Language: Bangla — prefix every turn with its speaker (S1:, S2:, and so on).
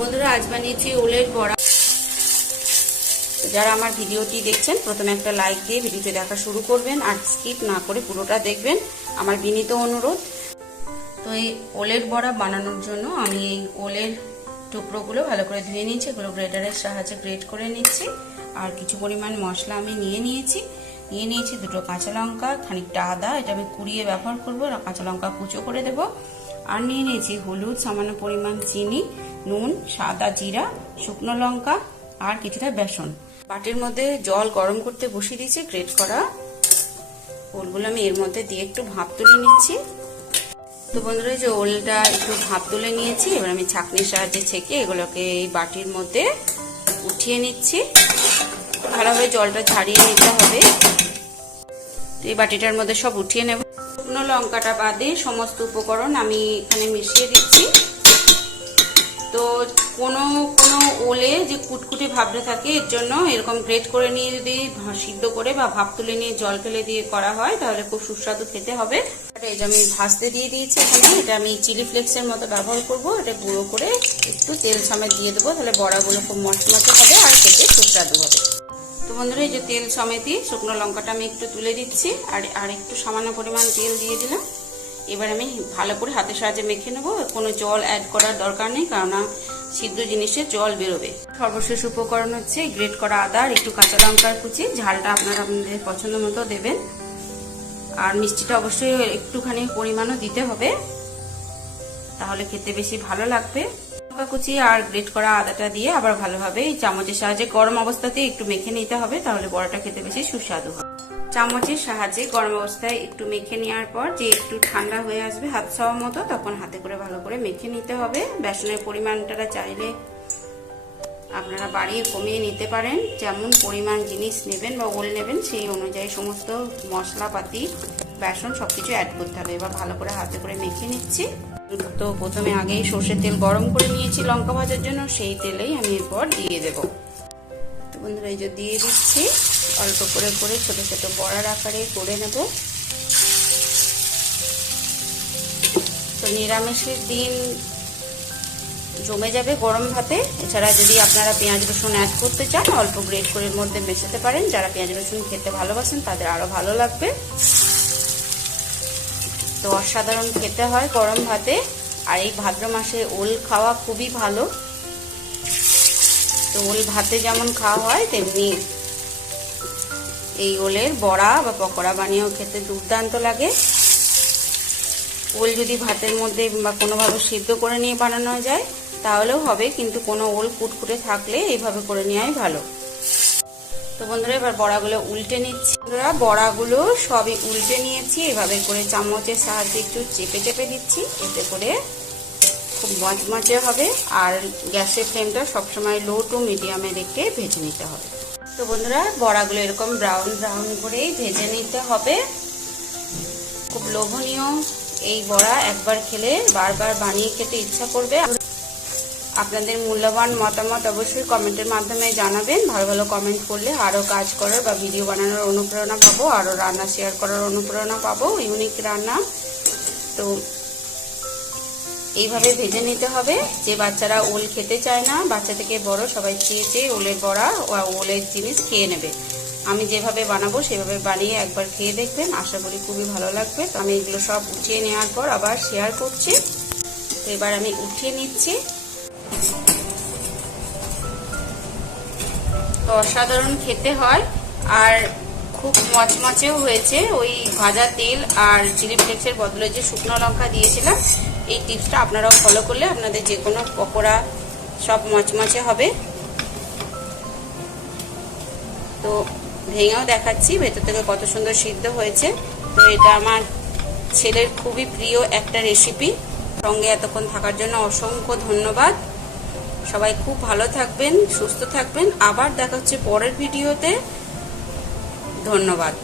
S1: বন্ধুরা, আজ বানিয়েছি ওলের বড়া। যারা আমার ভিডিওটি দেখছেন, প্রথমে একটা লাইক দিয়ে ভিডিওটি দেখা শুরু করবেন আর স্কিপ না করে পুরোটা দেখবেন। আমার বিনীত অনুরোধ। তো এই ওলের বড়া বানানোর জন্য আমি এই ওলের টুকরোগুলো ভালো করে ধুয়ে নিয়েছি, এগুলো গ্রেটারের সাহায্যে গ্রেট করে নিচ্ছি। আর কিছু পরিমাণ মশলা আমি নিয়ে নিয়েছি। নিয়ে নিয়েছি, দুটো কাঁচা লঙ্কা, খানিকটা আদা, এটা আমি কুড়িয়ে ব্যবহার করব কাঁচা লঙ্কা কুচো করে দেব। আর নিয়ে নিয়েছি হলুদ, সামান্য পরিমাণ চিনি, নুন, সাদা জিরা, শুকনো লঙ্কা, আর কিছুটা বেসন। বাটির মধ্যে জল গরম করতে বসিয়ে দিয়েছি, গ্রেট করা। ওলগুলো আমি এর মধ্যে দিয়ে একটু ভাপ তুলে নিচ্ছি। তো বন্ধুরা যে ওলটা একটু ভাপ তুলে নিয়েছি, এবার আমি ছাঁকনির সাহায্যে ছেঁকে এগুলোকে এই বাটির মধ্যে উঠিয়ে নিচ্ছি। ভালোভাবে জলটা ছাড়িয়ে নিতে হবে। এই বাটিটার মধ্যে সব উঠিয়ে নেব। শুকনো লঙ্কাটা বাদে সমস্ত উপকরণ আমি এখানে মিশিয়ে দিচ্ছি। তো কোনো কোনো ওলে যে কুটকুটে ভাবটা থাকে, এর জন্য এরকম গ্রেট করে নিয়ে যদি সিদ্ধ করে বা ভাপ তুলে নিয়ে জল ফেলে দিয়ে করা হয়, তাহলে খুব সুস্বাদু খেতে হবে। যে আমি ভাজতে দিয়ে দিয়েছি এখানে, এটা আমি চিলি ফ্লেক্সের মতো ব্যবহার করব। এটা গুঁড়ো করে একটু তেল সমেত দিয়ে দেবো, তাহলে বড়াগুলো খুব মচমচে হবে আর খেতে সুস্বাদু হবে। বন্ধুরা, এই যে তেল সমেতই শুকনো লঙ্কাটা আমি একটু তুলে দিচ্ছি, আর আর একটু সামান্য পরিমাণ তেল দিয়ে দিলাম। এবার আমি ভালো করে হাতের সাহায্যে মেখে নেব, কোনো জল অ্যাড করার দরকার নেই, কারণ সিদ্ধ জিনিসে জল বেরোবে। সর্বশেষ উপকরণ হচ্ছে গ্রেট করা আদা আর একটু কাঁচা লঙ্কার কুচি, ঝালটা আপনারা আপনাদের পছন্দ মতো দেবেন। আর মিষ্টিটা অবশ্যই একটুখানি পরিমাণও দিতে হবে, তাহলে খেতে বেশি ভালো লাগবে। লঙ্কা কুচি আর গ্রেট করা আদাটা দিয়ে আবার ভালোভাবে এই চামচের সাহায্যে গরম অবস্থাতে একটু মেখে নিতে হবে, তাহলে বড়াটা খেতে বেশি সুস্বাদু হবে। চামচের সাহায্যে গরম অবস্থায় একটু মেখে নেওয়ার পর যে একটু ঠান্ডা হয়ে আসবে, হাত ছাওয়ার মতো, তখন হাতে করে ভালো করে মেখে নিতে হবে। বেসনের পরিমাণটা চাইলে আপনারা বাড়িয়ে কমিয়ে নিতে পারেন। যেমন পরিমাণ জিনিস নেবেন বা ওল নেবেন, সেই অনুযায়ী সমস্ত মশলাপাতি, বেসন সব কিছু অ্যাড করতে হবে। এবার ভালো করে হাতে করে মেখে নিচ্ছি। তো প্রথমে আগেই সর্ষের তেল গরম করে নিয়েছি লঙ্কা ভাজার জন্য, সেই তেলেই আমি এরপর দিয়ে দেব। তো বন্ধুরা, এই যে দিয়ে দিচ্ছি। অল্প করে করে ছোট ছোট বড়ার আকারে করে নেব। তো নিরামিষের দিন জমে যাবে গরম ভাতে। এছাড়া যদি আপনারা পেঁয়াজ, রসুন অ্যাড করতে চান, অল্প গ্রেড করে মধ্যে মেশাতে পারেন। যারা পেঁয়াজ, রসুন খেতে ভালোবাসেন, তাদের আরও ভালো লাগবে। তো অসাধারণ খেতে হয় গরম ভাতে। আর এই ভাদ্র মাসে ওল খাওয়া খুবই ভালো। তো ওল ভাতে যেমন খাওয়া হয়, তেমনি এই ওলের বড়া বা পকোড়া বানিয়েও খেতে দুর্দান্ত লাগে। ওল যদি ভাতের মধ্যে বা কোনোভাবে সিদ্ধ করে নিয়ে বানানো যায় তাহলেও হবে, কিন্তু কোনো ওল কুটকুটে থাকলে এইভাবে করে নেওয়াই ভালো। তো বন্ধুরা, এবার বড়াগুলো উল্টে নিচ্ছি। বন্ধুরা, বড়াগুলো সবই উল্টে নিয়েছি। এভাবে করে চামচের সাহায্যে একটু চেপে চেপে দিচ্ছি। এতে করে খুব মচমচে হবে। আর গ্যাসের ফ্লেমটা সবসময় লো টু মিডিয়ামে রেখে ভেজে নিতে হবে। তো বন্ধুরা, বড়াগুলো এরকম ব্রাউন ব্রাউন করেই ভেজে নিতে হবে। খুব লোভনীয় এই বড়া একবার খেলে বারবার বানিয়ে খেতে ইচ্ছা করবে। আপনাদের মূল্যবান মতামত অবশ্যই কমেন্টের মাধ্যমে জানাবেন। ভালো ভালো কমেন্ট করলে আরও কাজ করার বা ভিডিও বানানোর অনুপ্রেরণা পাবো, আরও রান্না শেয়ার করার অনুপ্রেরণা পাবো ইউনিক রান্না। তো এইভাবে ভেজে নিতে হবে। যে বাচ্চারা ওল খেতে চায় না, বাচ্চা থেকে বড় সবাই চেয়ে চেয়ে ওলের বড়া ওলের জিনিস খেয়ে নেবে। আমি যেভাবে বানাবো সেভাবে বানিয়ে একবার খেয়ে দেখবেন। আশা করি খুবই ভালো লাগবে। তো আমি এগুলো সব উঠিয়ে নেওয়ার পর আবার শেয়ার করছি। তো এবার আমি উঠিয়ে নিচ্ছি। তো অসাধারণ খেতে হয় আর খুব মচমচেও হয়েছে। ওই ভাজা তেল আর চিলি ফ্লেক্সের বদলে যে শুকনো লঙ্কা দিয়েছিলাম, এই টিপসটা আপনারাও ফলো করলে আপনাদের যে কোনো পকোড়া সব মচমচে হবে। তো ভেঙেও দেখাচ্ছি, ভেতর থেকে কত সুন্দর সিদ্ধ হয়েছে। তো এটা আমার ছেলের খুবই প্রিয় একটা রেসিপি সঙ্গে এতক্ষণ থাকার জন্য অসংখ্য ধন্যবাদ। সবাই খুব ভালো থাকবেন সুস্থ থাকবেন। আবার দেখা হচ্ছে পরের ভিডিওতে। ধন্যবাদ।